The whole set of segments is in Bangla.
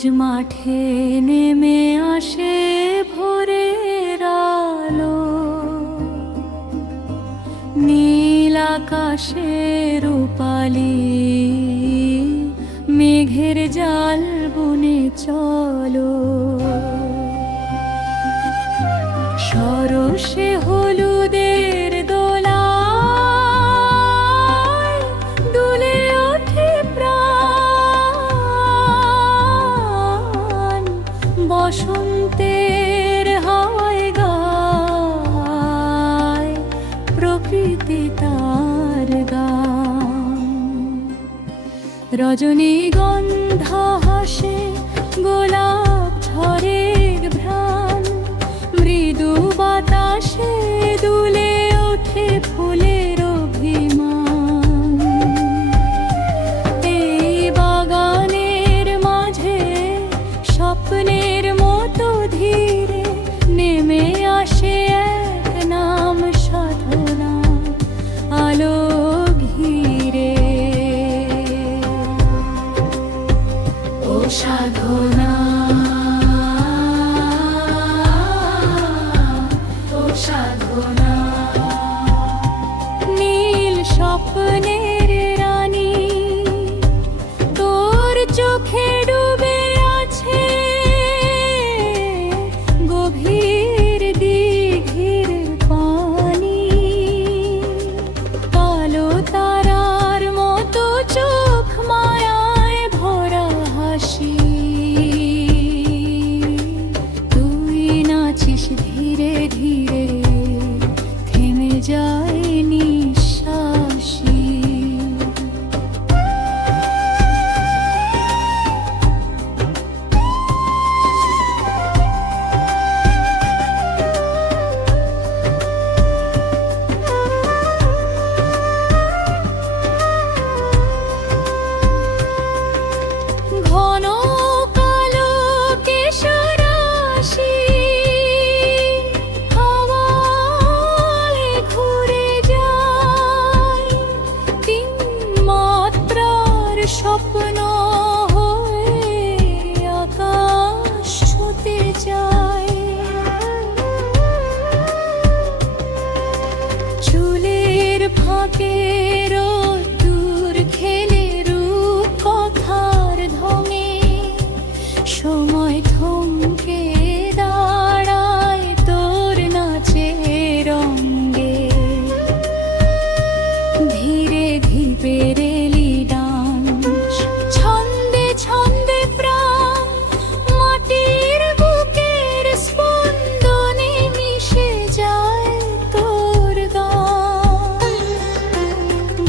রোজ মাঠে নেমে আসে ভোরের আলো, নীল আকাশে রূপালি মেঘের জাল বুনে চলো। সরসে হলুদের দোলায় দুলে ওঠে প্রাণ, বসন্তের হাওয়ায় গায় প্রকৃতি তার গান। রজনীগন্ধা হাসে, গোলাপ ঝরে ঘ্রাণ, মৃদু বাতাসে দুলে ওঠে ফুলের অভিমান। এই বাগানের মাঝে স্বপ্নের মতো ধীরে নেমে আসে এক নাম সাধনা, আলো ঘিরে। ও সাধনা, ও সাধনা, নীল স্বপ্নের রানী, তোর চোখে ডুবে আছে গভীর দিঘির পানি। কালো তারার মতো চোখ, মায়ায় ভরা হাসি। তুই নাচিস ধীরে ধীরে, থেমে যায় নিঃশ্বাসী। ঘন কালো কেশরাশি হাওয়ায় ঘুরে যায়, তিন মাত্রার স্বপ্ন হয়ে আকাশ ছুঁতে যায়। চুলের ফাঁকে রোদ্দুর খেলে রূপ কথার ঢঙে, সময় থমকে দাঁড়ায় তোর নাচের রঙ্গে। ধীরে ধীরে রেলি ডান্স, ছন্দে ছন্দে প্রাণ, মাটির বুকের স্পন্দনে মিশে যায় তোর গান।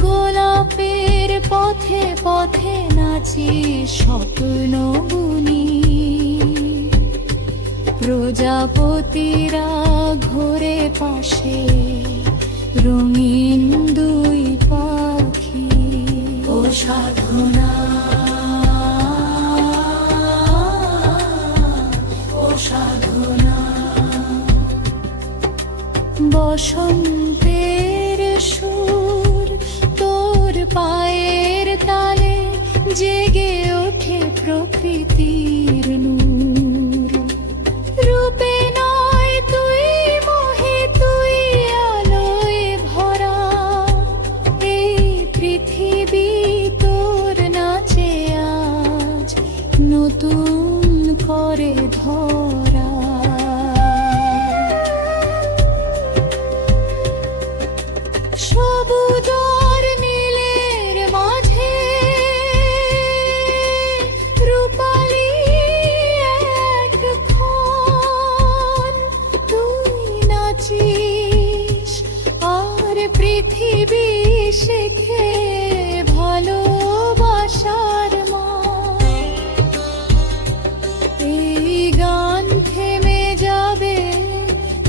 গোলাপের পথে পথে নাচি স্বপ্ন বুনি, প্রজাপতিরা ঘোরে পাশে রঙিন দুই পাখি। ও সাধনা, ও সাধনা, বসন্তের সুর তোর পায়ের তালে জেগে ওঠে প্রকৃতির নূর। রূপে নয় তুই মোহে, তুই আলোয় ভরা, এই পৃথিবী তোর নাচে আজ নতুন করে ধরা। সবুজ আর নীলের মাঝে রূপালি এক ক্ষণ, তুই নাচিস আর পৃথিবী শেখে ভালোবাসার মান। এই গান থেমে যাবে,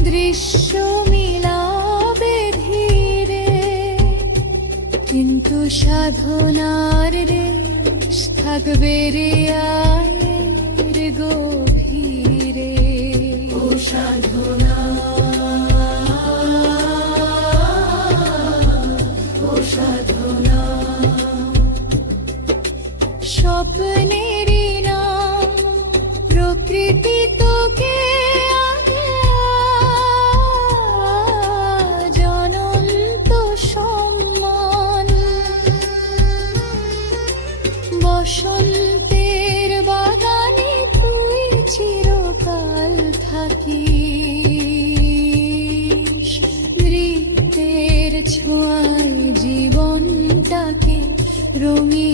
দৃশ্য মিলাবে ধীরে, কিন্তু সাধনার রেশ থাকবে রে আয়ের গভীরে। ও সাধনা, ও সাধনা, স্বপ্নেরই নাম এটি তোকে আজ অনন্ত সম্মান। বসন্তের বাগানে তুই চিরকাল থাকিস, নৃত্যের ছোঁয়ায় জীবনটাকে রঙিন